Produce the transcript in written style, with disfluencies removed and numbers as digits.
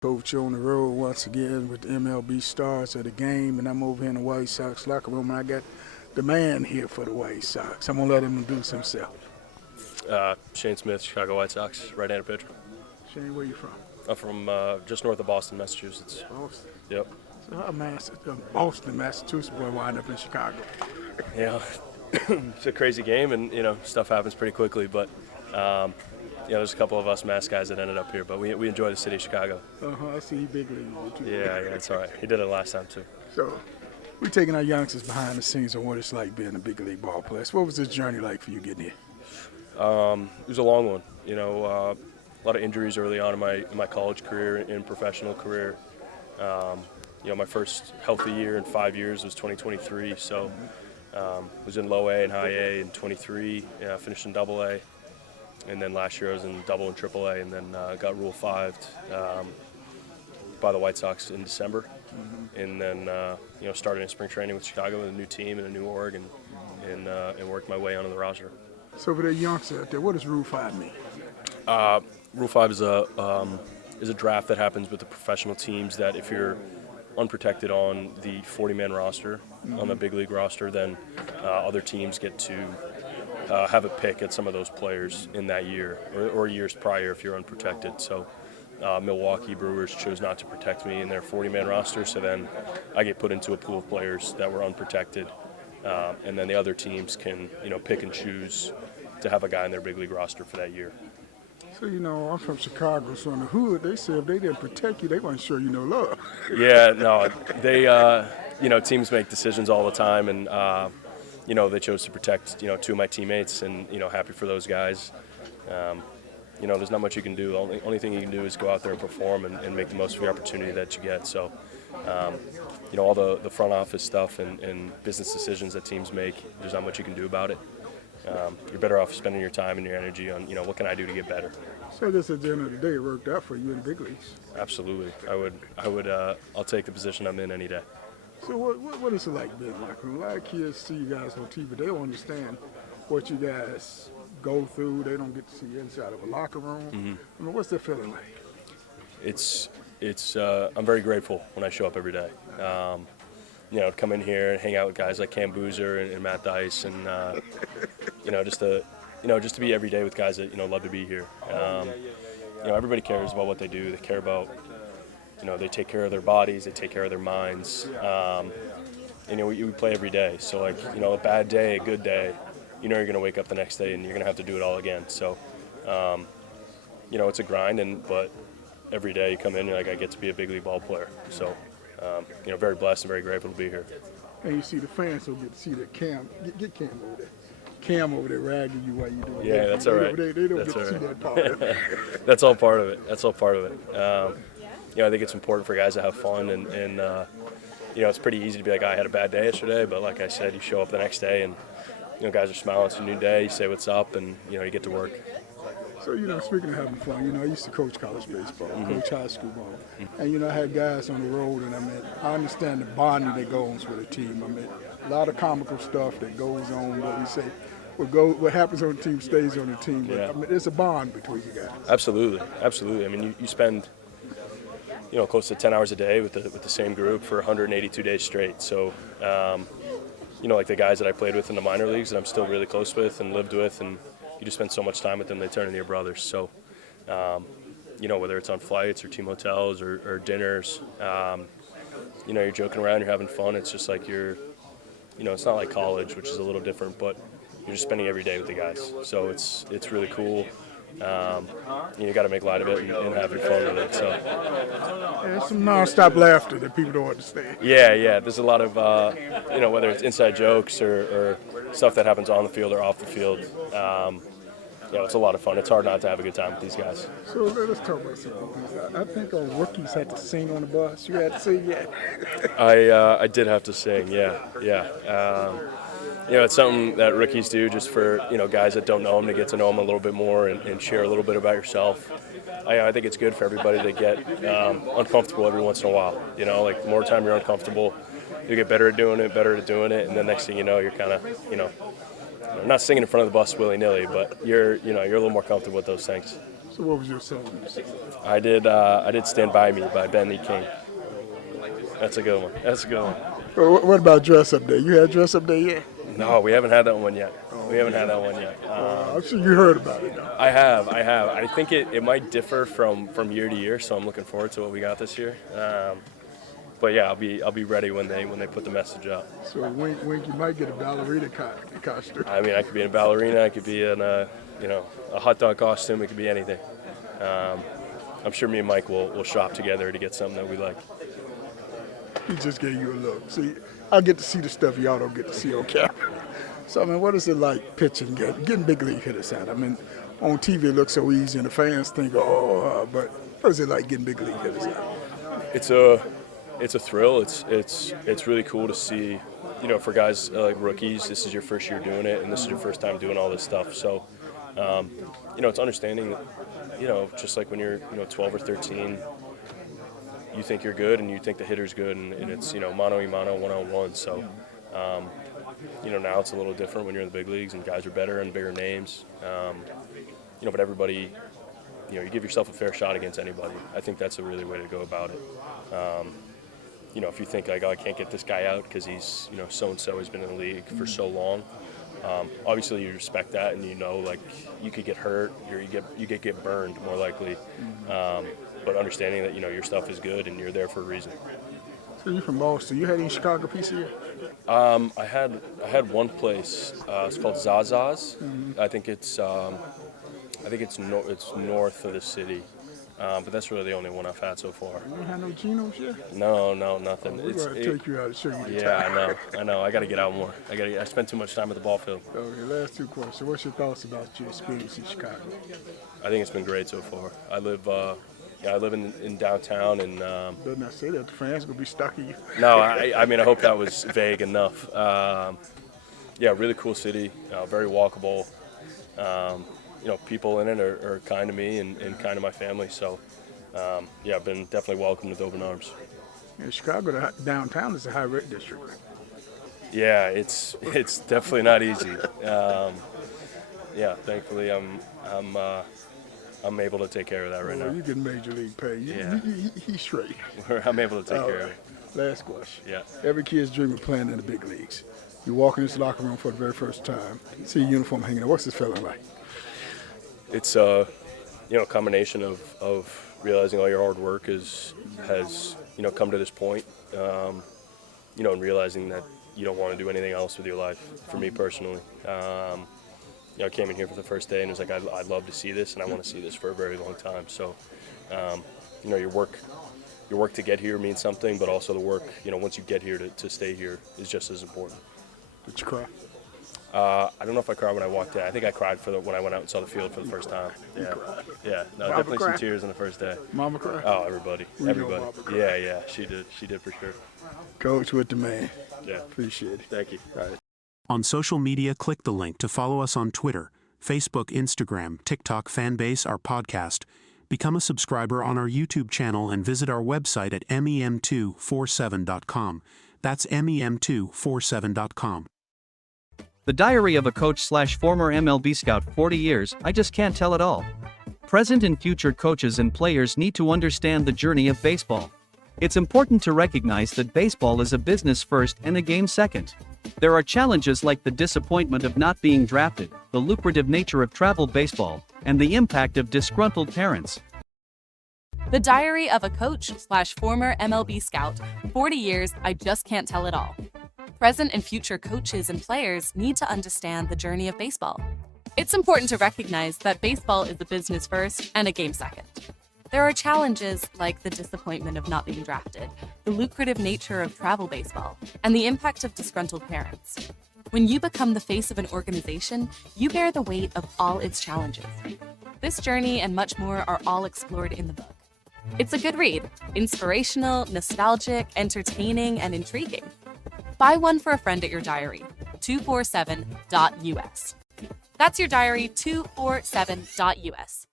Coach on the road once again with the MLB Stars of the game, and I'm over here in the White Sox locker room, and I got the man here for the White Sox. I'm gonna let him introduce himself. Shane Smith, Chicago White Sox, right-handed pitcher. Shane, where you from? I'm from just north of Boston, Massachusetts. Boston. Yep. So how Boston, Massachusetts boy wind up in Chicago? Yeah, it's a crazy game, and stuff happens pretty quickly. But there's a couple of us Mass guys that ended up here, but we enjoy the city of Chicago. I see he big league with you. Yeah, it's all right. He did it last time too. So we're taking our youngsters behind the scenes on what it's like being a big league ball player. So what was this journey like for you getting here? It was a long one. A lot of injuries early on in my college career and professional career. My first healthy year in 5 years was 2023. So was in low A and high A in 23. Finished in double A. And then last year I was in double and triple A, and then got Rule 5'd by the White Sox in December. And then started in spring training with Chicago with a new team and a new org, and worked my way onto the roster. So for the youngsters out there, what does Rule 5 mean? Rule 5 is a draft that happens with the professional teams that if you're unprotected on the 40-man roster, on the big league roster, then other teams get to have a pick at some of those players in that year or years prior if you're unprotected. So Milwaukee Brewers chose not to protect me in their 40-man roster, so then I get put into a pool of players that were unprotected, and then the other teams can pick and choose to have a guy in their big league roster for that year. So, I'm from Chicago, so in the hood, they say if they didn't protect you, they weren't sure you know love. Yeah, no, they, teams make decisions all the time, and, they chose to protect, two of my teammates, and, happy for those guys. There's not much you can do. The only thing you can do is go out there and perform and make the most of the opportunity that you get. So, all the front office stuff and business decisions that teams make, there's not much you can do about it. You're better off spending your time and your energy on, what can I do to get better. So I guess at the end of the day, it worked out for you in the big leagues. Absolutely. I'll take the position I'm in any day. So what is it like being in the locker room? A lot of kids see you guys on TV. They don't understand what you guys go through. They don't get to see inside of a locker room. What's that feeling like? It's I'm very grateful when I show up every day. To come in here and hang out with guys like Cam Boozer and Matt Dice, and just to be every day with guys that love to be here. Everybody cares about what they do. They care about they take care of their bodies, they take care of their minds. We play every day. So a bad day, a good day, you're going to wake up the next day and you're going to have to do it all again. So it's a grind, but every day you come in and I get to be a big league ball player. So very blessed and very grateful to be here. And you see the fans don't get to see that Cam. Get Cam over there. Cam over there ragging you while you're doing Yeah, that's all right. They don't get to see that part. That's all part of it. I think it's important for guys to have fun, and it's pretty easy to be like, I had a bad day yesterday, but like I said, you show up the next day and guys are smiling. It's a new day. You say what's up, and you get to work. So, speaking of having fun, I used to coach college baseball, coach high school ball. And, I had guys on the road, and I understand the bonding that goes with a team. A lot of comical stuff that goes on, what we say, what happens on the team stays on the team. But, Yeah. There's a bond between you guys. Absolutely. You spend, close to 10 hours a day with the same group for 182 days straight. So, like the guys that I played with in the minor leagues that I'm still really close with and lived with, and you just spend so much time with them, they turn into your brothers. So, whether it's on flights or team hotels or dinners, you're joking around, you're having fun. It's just like it's not like college, which is a little different, but you're just spending every day with the guys. So it's really cool. You got to make light of it and have your fun with it. So There's some nonstop laughter that people don't understand. Yeah. There's a lot of whether it's inside jokes or stuff that happens on the field or off the field. It's a lot of fun. It's hard not to have a good time with these guys. So let's talk about some things. I think our rookies had to sing on the bus. You had to sing, yeah. I did have to sing, yeah. It's something that rookies do just for, guys that don't know them to get to know them a little bit more and share a little bit about yourself. I think it's good for everybody to get uncomfortable every once in a while. The more time you're uncomfortable, you get better at doing it, and the next thing you know, you're kind of, not singing in front of the bus willy-nilly, but you're a little more comfortable with those things. So what was your song? I did "Stand By Me" by Ben E. King. That's a good one. That's a good one. Well, what about Dress Up Day? You had Dress Up Day yet? No, we haven't had that one yet. We haven't had that one yet. I'm sure you heard about it though. I have. I think it might differ from year to year, so I'm looking forward to what we got this year. But yeah, I'll be ready when they put the message out. So Wink, you might get a ballerina costume. I mean, I could be in a ballerina. I could be in a hot dog costume. It could be anything. I'm sure me and Mike will shop together to get something that we like. He just gave you a look. See, I get to see the stuff y'all don't get to see on camera. So I mean, what is it like pitching, getting big league hitters out? I mean, on TV it looks so easy, and the fans think, but what is it like getting big league hitters out? It's a thrill. It's really cool to see. For guys like rookies, this is your first year doing it, and this is your first time doing all this stuff. So, it's understanding that, just like when you're 12 or 13, you think you're good and you think the hitter's good, and it's mano-a-mano, one-on-one. So, now it's a little different when you're in the big leagues and guys are better and bigger names. But everybody, you give yourself a fair shot against anybody. I think that's a really way to go about it. If you think like, I can't get this guy out because he's, so-and-so has been in the league for so long. Obviously you respect that, and like you could get hurt or you get burned more likely. But understanding that, your stuff is good and you're there for a reason. So you're from Boston. You had any Chicago pizza yet? I had one place. It's called Zaza's. Mm-hmm. I think it's north of the city. But that's really the only one I've had so far. You don't have no Geno's yet? No, nothing. We're going to take you out and show you the Yeah, I know. I got to get out more. I spend too much time at the ball field. Okay, last two questions. What's your thoughts about your experience in Chicago? I think it's been great so far. I live in downtown, and doesn't that say that the fans gonna be stuck in you? No, I mean I hope that was vague enough. Really cool city, very walkable. People in it are kind to me and kind to my family. So, I've been definitely welcomed with open arms. In Chicago, downtown is a high rent district. Yeah, it's definitely not easy. Thankfully I'm able to take care of that right now. You get major league pay. He's straight. I'm able to take care of it. Last question. Yeah. Every kid's dream of playing in the big leagues. You walk in this locker room for the very first time, see a uniform hanging there. What's this feeling like? It's a combination of realizing all your hard work has come to this point, and realizing that you don't want to do anything else with your life. For me personally, I came in here for the first day and was like, I'd love to see this, and I want to see this for a very long time. So, your work to get here means something, but also the work, once you get here to stay here is just as important. Did you cry? I don't know if I cried when I walked in. I think I cried when I went out and saw the field for the first time. Yeah. No, Mama definitely cried? some tears on the first day. Mama cried? Oh, everybody. Mama cried. Yeah, she did for sure. Coach with the man. Yeah. Appreciate it. Thank you. All right. On social media, click the link to follow us on Twitter, Facebook, Instagram, TikTok, Fanbase, our podcast. Become a subscriber on our YouTube channel and visit our website at mem247.com. That's mem247.com. The Diary of a Coach/Former MLB Scout. 40 years, I just can't tell it all. Present and future coaches and players need to understand the journey of baseball. It's important to recognize that baseball is a business first and a game second. There are challenges like the disappointment of not being drafted, the lucrative nature of travel baseball, and the impact of disgruntled parents. The Diary of a Coach/Former MLB Scout. 40 years, I just can't tell it all. Present and future coaches and players need to understand the journey of baseball. It's important to recognize that baseball is a business first and a game second. There are challenges like the disappointment of not being drafted, the lucrative nature of travel baseball, and the impact of disgruntled parents. When you become the face of an organization, you bear the weight of all its challenges. This journey and much more are all explored in the book. It's a good read, inspirational, nostalgic, entertaining, and intriguing. Buy one for a friend at your diary, 247.us. That's your diary, 247.us.